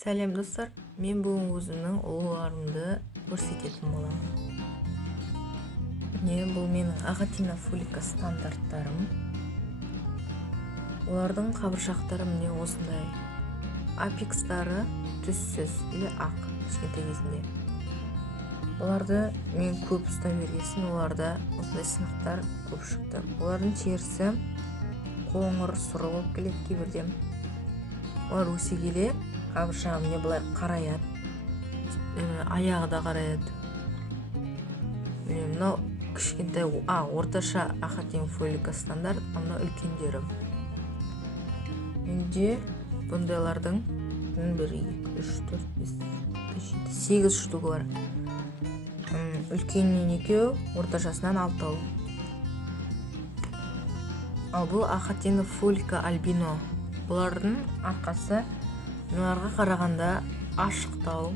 Сәлем достар, мен бүгін өзімнің ұлыларымды көрсететін боламын. Бұл менің ағатина фулика стандарттарым. Олардың қабыршақтары міне осындай. Апекстары түссіз или ақ кішкентай кезінде. Оларды мен көп ұстай бергесін, оларда осындай сынықтар көп шықты. Олардың терісі қоңыр, сұры болып келеді кейбірде. Олар өсе келе қабыршағы міне былай қараяды, аяғы да қараяды. Мынау кішкентай, орташа ағатина фулика стандарт, мына үлкендері. Менде бұндайлардың 1, 2, 3, 4, 5, 6, 7, 8 штугы бар. Үлкенінен 2, орташасынан 6. Ал бұл ағатина фулика альбино. Бұлардың арқасы мыналарға қарағанда ашықтау.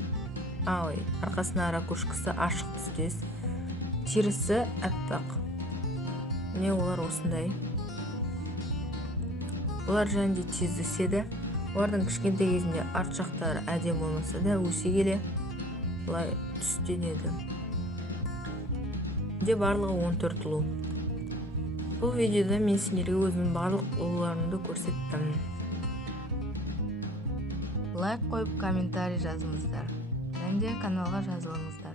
Арқасына ракушкасы ашық түстес. Терісі әппақ. Міне олар осындай. Олар және тез өседі. Олардың кішкентай кезінде арт жақтары әдемі болмаса да, өсе келе бұлай түстенеді. Барлығы 14 ұлу. Бұл видеода мен сендерге өзімнің барлық ұлыларымды көрсеттім. Лайк қойып, комментарий жазыңыздар. Және каналға жазылыңыздар.